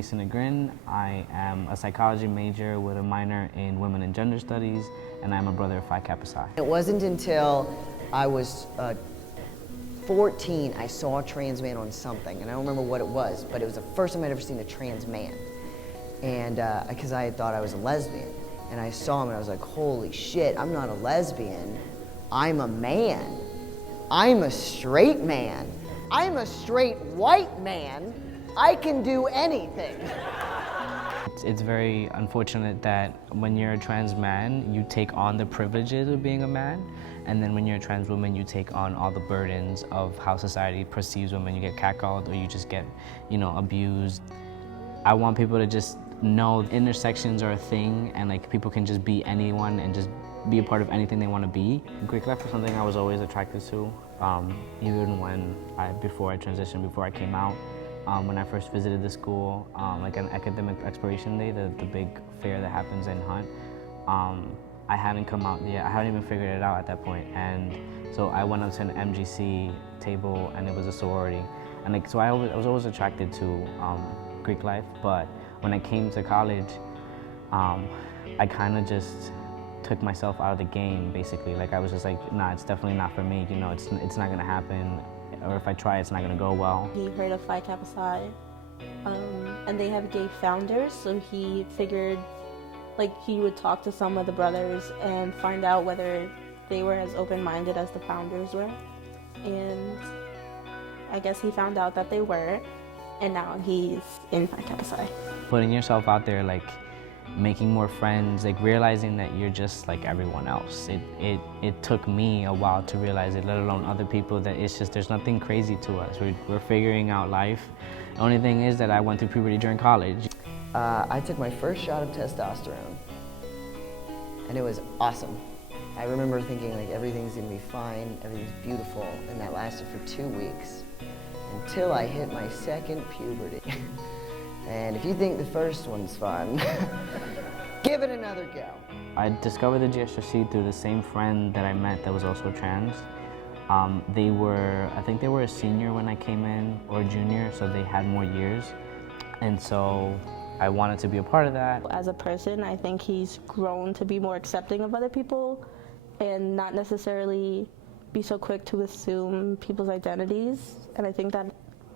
Mason Negrin. I am a psychology major with a minor in women and gender studies, and I'm a brother of Phi Kappa Psi. It wasn't until I was 14 I saw a trans man on something, and I don't remember what it was, but it was the first time I'd ever seen a trans man. And because I had thought I was a lesbian, and I saw him and I was like, holy shit, I'm not a lesbian, I'm a man. I'm a straight man. I'm a straight white man. I can do anything. It's very unfortunate that when you're a trans man, you take on the privileges of being a man, and then when you're a trans woman, you take on all the burdens of how society perceives women. You get catcalled, or you just get, abused. I want people to just know intersections are a thing, and like people can just be anyone and just be a part of anything they want to be. Greek life was something I was always attracted to, even before I transitioned, before I came out. When I first visited the school, like an academic expiration day, the big fair that happens in Hunt, I hadn't come out yet. I hadn't even figured it out at that point. And so I went up to an MGC table, and it was a sorority. And like, so I was always attracted to Greek life, but when I came to college, I kind of just took myself out of the game, basically. Like, I was just like, nah, it's definitely not for me. It's not gonna happen. Or if I try, it's not gonna go well. He heard of Phi Kappa Psi, and they have gay founders, so he figured like he would talk to some of the brothers and find out whether they were as open-minded as the founders were. And I guess he found out that they were, and now he's in Phi Kappa Psi. Putting yourself out there, like making more friends, like realizing that you're just like everyone else. It took me a while to realize it, let alone other people, that it's just, there's nothing crazy to us. We're figuring out life. The only thing is that I went through puberty during college. I took my first shot of testosterone, and it was awesome. I remember thinking like everything's gonna be fine, everything's beautiful, and that lasted for 2 weeks until I hit my second puberty. And if you think the first one's fun, give it another go. I discovered the GSRC through the same friend that I met that was also trans. I think they were a senior when I came in, or a junior, so they had more years. And so I wanted to be a part of that. As a person, I think he's grown to be more accepting of other people and not necessarily be so quick to assume people's identities. And I think that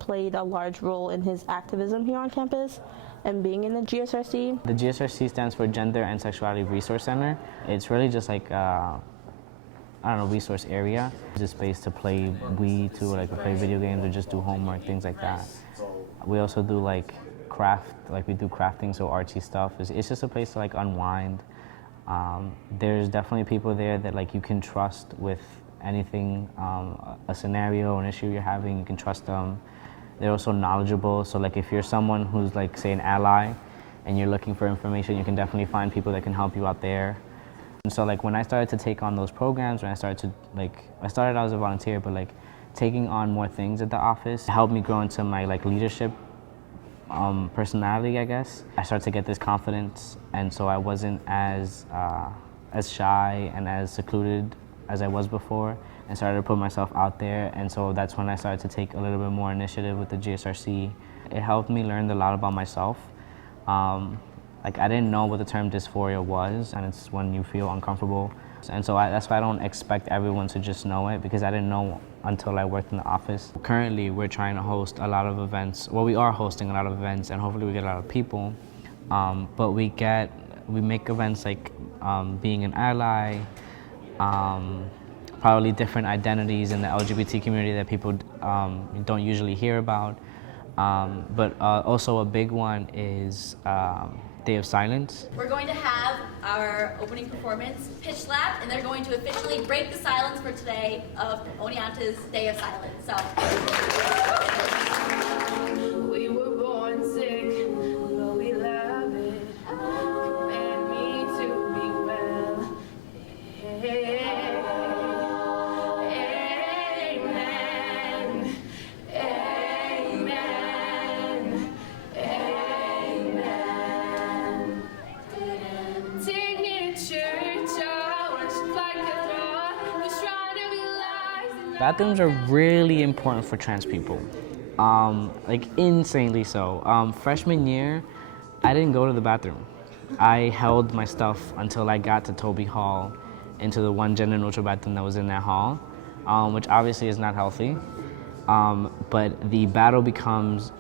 played a large role in his activism here on campus and being in the GSRC. The GSRC stands for Gender and Sexuality Resource Center. It's really just like resource area. It's a space to play Wii too, like to play video games or just do homework, things like that. We also do like craft, like we do crafting, so artsy stuff. It's just a place to like unwind. There's definitely people there that like you can trust with anything, a scenario, an issue you're having, you can trust them. They're also knowledgeable, so like if you're someone who's like, say, an ally and you're looking for information, you can definitely find people that can help you out there. And so like when I started to take on those programs, when I started out as a volunteer, but like taking on more things at the office helped me grow into my like leadership personality, I guess. I started to get this confidence, and so I wasn't as shy and as secluded as I was before, and started to put myself out there. And so that's when I started to take a little bit more initiative with the GSRC. It helped me learn a lot about myself. Like I didn't know what the term dysphoria was, and it's when you feel uncomfortable. And so that's why I don't expect everyone to just know it, because I didn't know until I worked in the office. Currently, we're trying to host a lot of events. Well, we are hosting a lot of events, and hopefully we get a lot of people. But we make events like being an ally, probably different identities in the LGBT community that people don't usually hear about. But also a big one is Day of Silence. We're going to have our opening performance, Pitch Lab, and they're going to officially break the silence for today of Oneonta's Day of Silence. So. We were born sick, but we love it. And me to be well. Amen. Amen. Amen. Take me to church, I worship like a dog. Who's trying to be lies. Bathrooms are really important for trans people. like insanely so. Freshman year, I didn't go to the bathroom. I held my stuff until I got to Toby Hall, into the one gender neutral bathroom that was in that hall, which obviously is not healthy. But the battle becomes,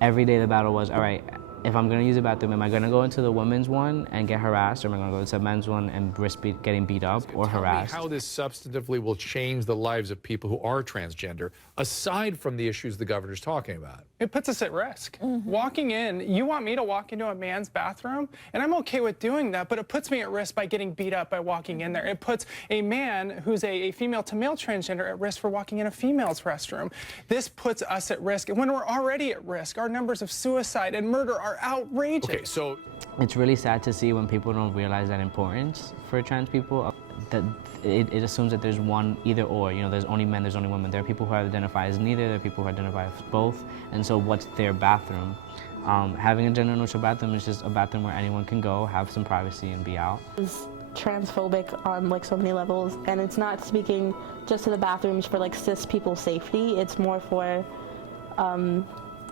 every day the battle was, all right, if I'm gonna use a bathroom, am I gonna go into the women's one and get harassed, or am I gonna go into the men's one and risk getting beat up or harassed? Tell me how this substantively will change the lives of people who are transgender, aside from the issues the governor's talking about. It puts us at risk. Walking in, you want me to walk into a man's bathroom, and I'm okay with doing that, but it puts me at risk by getting beat up by walking in there. It puts a man who's a female to male transgender at risk for walking in a female's restroom. This puts us at risk. And when we're already at risk, our numbers of suicide and murder are outrageous. Okay, so It's really sad to see when people don't realize that importance for trans people, that it assumes that there's one either or, you know, there's only men, there's only women. There are people who identify as neither, there are people who identify as both, and so what's their bathroom? Having a gender neutral bathroom is just a bathroom where anyone can go, have some privacy, and be out. It's transphobic on like so many levels, and it's not speaking just to the bathrooms for like cis people's safety. It's more for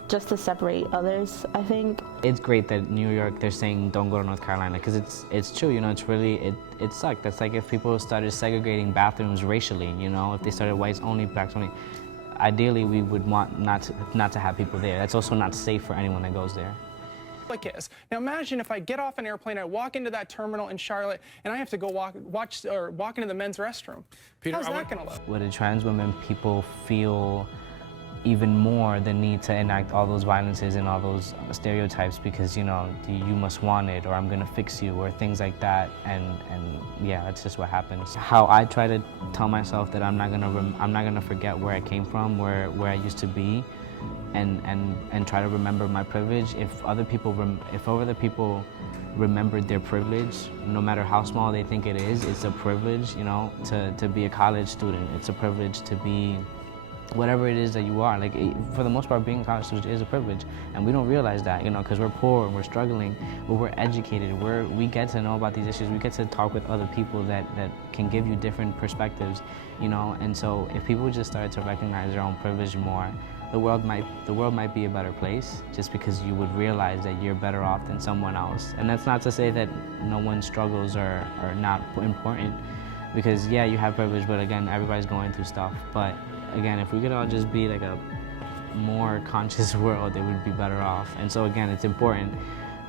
just to separate others, I think. It's great that New York, they're saying don't go to North Carolina, because it's true, you know, it's really, it sucked. That's like if people started segregating bathrooms racially, you know, if they started whites only, blacks only. Ideally, we would want not to have people there. That's also not safe for anyone that goes there. Now imagine if I get off an airplane, I walk into that terminal in Charlotte, and I have to go walk into the men's restroom. Peter, how's that gonna look? With the trans women, people feel even more the need to enact all those violences and all those stereotypes because, you know, you must want it, or I'm gonna fix you, or things like that, and yeah, that's just what happens. How I try to tell myself that I'm not gonna forget where I came from, where I used to be, and try to remember my privilege. If other people remembered their privilege, no matter how small they think it is, it's a privilege, you know, to be a college student. It's a privilege to be whatever it is that you are. Like, for the most part, being a college student is a privilege, and we don't realize that, you know, because we're poor and we're struggling, but we're educated. We get to know about these issues. We get to talk with other people that can give you different perspectives, you know. And so, if people just started to recognize their own privilege more, the world might be a better place, just because you would realize that you're better off than someone else. And that's not to say that no one's struggles are not important, because yeah, you have privilege, but again, everybody's going through stuff. But again, if we could all just be like a more conscious world, it would be better off. And so again, it's important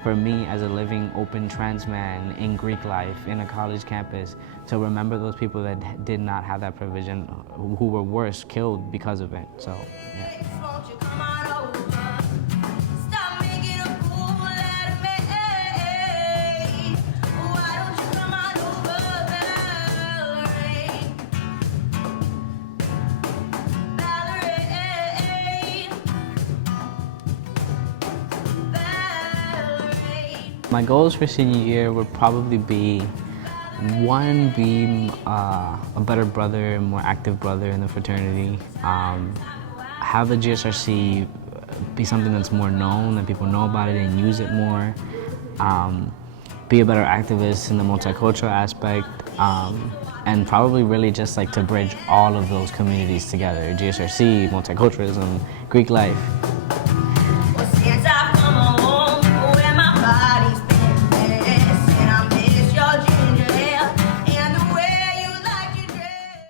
for me as a living open trans man in Greek life, in a college campus, to remember those people that did not have that privilege and who were worse, killed because of it. So, yeah. My goals for senior year would probably be, one, be a better brother, a more active brother in the fraternity. Have the GSRC be something that's more known, that people know about it and use it more. Be a better activist in the multicultural aspect. And probably really just like to bridge all of those communities together. GSRC, multiculturalism, Greek life.